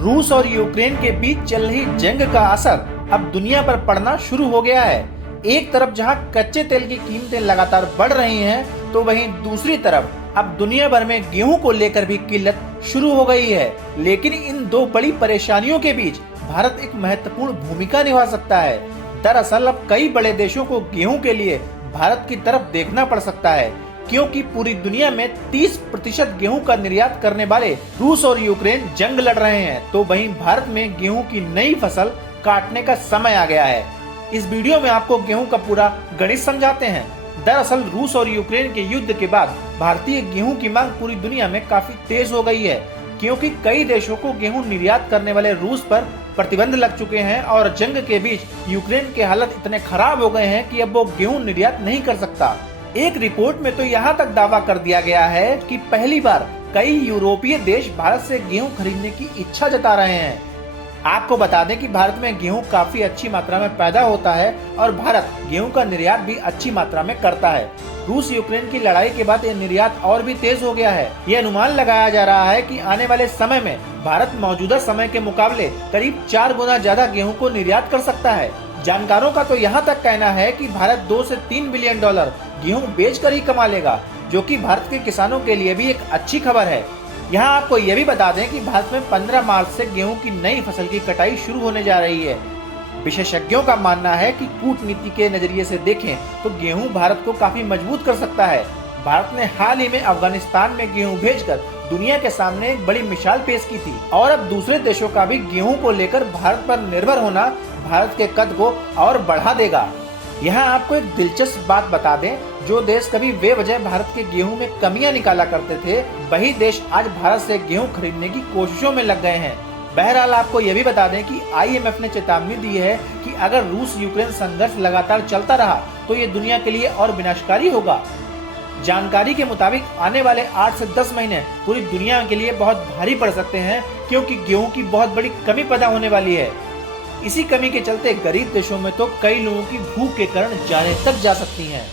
रूस और यूक्रेन के बीच चल रही जंग का असर अब दुनिया पर पड़ना शुरू हो गया है। एक तरफ जहां कच्चे तेल की कीमतें लगातार बढ़ रही हैं, तो वहीं दूसरी तरफ अब दुनिया भर में गेहूं को लेकर भी किल्लत शुरू हो गई है। लेकिन इन दो बड़ी परेशानियों के बीच भारत एक महत्वपूर्ण भूमिका निभा सकता है। दरअसल अब कई बड़े देशों को गेहूं के लिए भारत की तरफ देखना पड़ सकता है, क्योंकि पूरी दुनिया में 30% गेहूं का निर्यात करने वाले रूस और यूक्रेन जंग लड़ रहे हैं। तो वहीं भारत में गेहूं की नई फसल काटने का समय आ गया है। इस वीडियो में आपको गेहूं का पूरा गणित समझाते हैं। दरअसल रूस और यूक्रेन के युद्ध के बाद भारतीय गेहूं की मांग पूरी दुनिया में काफी तेज हो गई है, क्योंकि कई देशों को गेहूं निर्यात करने वाले रूस पर प्रतिबंध लग चुके हैं और जंग के बीच यूक्रेन के हालत इतने खराब हो गए हैं कि अब वो गेहूं निर्यात नहीं कर सकता। एक रिपोर्ट में तो यहाँ तक दावा कर दिया गया है कि पहली बार कई यूरोपीय देश भारत से गेहूं खरीदने की इच्छा जता रहे हैं। आपको बता दें कि भारत में गेहूं काफी अच्छी मात्रा में पैदा होता है और भारत गेहूं का निर्यात भी अच्छी मात्रा में करता है। रूस यूक्रेन की लड़ाई के बाद यह निर्यात और भी तेज हो गया है। ये अनुमान लगाया जा रहा है कि आने वाले समय में भारत मौजूदा समय के मुकाबले करीब 4 गुना ज्यादा गेहूं को निर्यात कर सकता है। जानकारों का तो यहाँ तक कहना है कि भारत 2 से 3 बिलियन डॉलर गेहूं बेचकर ही कमा लेगा, जो कि भारत के किसानों के लिए भी एक अच्छी खबर है। यहाँ आपको यह भी बता दें कि भारत में 15 मार्च से गेहूं की नई फसल की कटाई शुरू होने जा रही है। विशेषज्ञों का मानना है कि कूटनीति के नजरिए से देखें तो गेहूं भारत को काफी मजबूत कर सकता है। भारत ने हाल ही में अफगानिस्तान में गेहूं भेजकर दुनिया के सामने एक बड़ी मिसाल पेश की थी और अब दूसरे देशों का भी गेहूं को लेकर भारत पर निर्भर होना भारत के कद को और बढ़ा देगा। यहाँ आपको एक दिलचस्प बात बता दें, जो देश कभी बेवजह भारत के गेहूं में कमियां निकाला करते थे, वही देश आज भारत से गेहूं खरीदने की कोशिशों में लग गए हैं। बहरहाल आपको यह भी बता दें कि IMF ने चेतावनी दी है कि अगर रूस यूक्रेन संघर्ष लगातार चलता रहा तो ये दुनिया के लिए और विनाशकारी होगा। जानकारी के मुताबिक आने वाले 8 से 10 महीने पूरी दुनिया के लिए बहुत भारी पड़ सकते हैं, क्योंकि गेहूं की बहुत बड़ी कमी पैदा होने वाली है। इसी कमी के चलते गरीब देशों में तो कई लोगों की भूख के कारण जाने तक जा सकती हैं।